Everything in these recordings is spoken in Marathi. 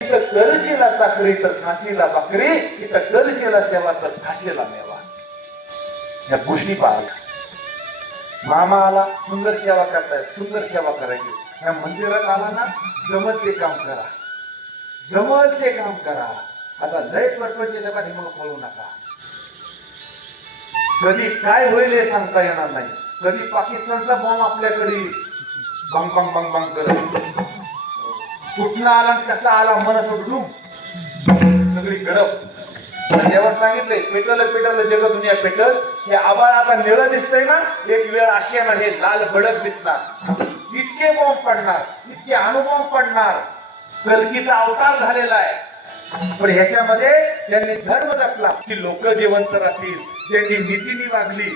इथं करशीला चाकरी तर फाशीला भाकरी इथं करशीला सेवा तर फाशीला मेवा. या गोष्टी पाहिल्या मामा आला सुंदर सेवा करताय सुंदर सेवा करायची. या मंदिरात आला ना जमत ते काम करा. जमत ते काम करा. आता लय पटपटच्या पाठीमागं बोलू नका. कधी काय होईल हे सांगता येणार नाही. कधी पाकिस्तानचा बॉम्ब आपल्याकडे बंग बंग बंग बंग करत. कुठनं आला आणि कसा आला मन सोडून? सगळी गडप. देवा सांगितलंय पेटल पेटल जग दुनिया पेटल हे आबाळ आता निळं दिसतंय ना एक वेळ अशी येणार हे लाल भडक दिसणार. इतके बॉम्ब पडणार इतके अणुबॉम्ब पडणार. कलकीचा अवतार झालेला आहे. पण ह्याच्यामध्ये त्यांनी धर्म जपला. की लोक जिवंत राहतील त्यांनी नीतीने वागली.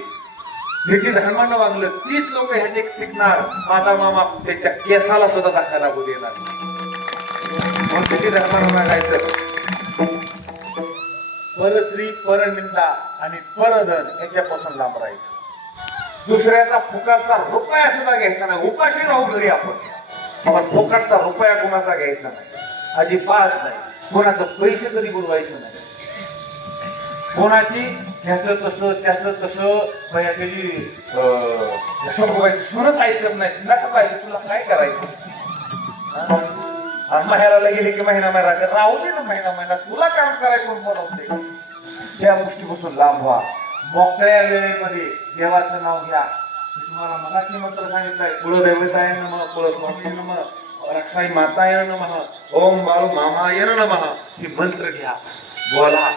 नीती धर्मानं वागलं तीच लोक ह्याचे टिकणार. माझा मामा त्याच्या केसाला सुद्धा दाखायला लागू देणार. म्हणून किती धर्मानं मागायचं परश्री परनिंदा आणि परधन याच्यापासून लांब राहायचं. दुसऱ्याचा फुकाटचा रुपया सुद्धा घ्यायचा नाही. उपाशी राहू घरी आपण. पण फुकाटचा रुपया कोणाचा घ्यायचा नाही? अजिबात नाही. कोणाचं पैसे तरी बुडवायचं नाही. कोणाची? ह्याचं कसं त्याचं कसं बया त्याची सुरत ऐकत नाही. नका पाहिजे तुला काय करायचं? माहेराला गेले की महिना महिना राहू दे ना महिना महिना. तुला काम करायचं कोण त्या गोष्टीपासून लांब व्हा. मोकळ्या वेळेमध्ये देवाचं नाव घ्या. तुम्हाला मनाची मंत्र सांगितलंय. कुलदैवताय नम कुलस्वामी नम रक्षाई माताय नम ओम बाळू मामाय नम. ही मंत्र घ्या. बोला.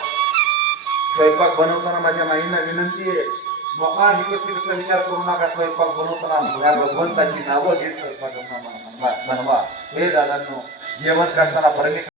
स्वयंपाक बनवताना माझ्या माईंना विनंती आहे. मोका इकडचा विचार करू नका स्वयंपाक बनवताना या भगवंताची नावं घेत स्वयंपाक बनवा. हे दादांनो जेवण करताना परमेश्वर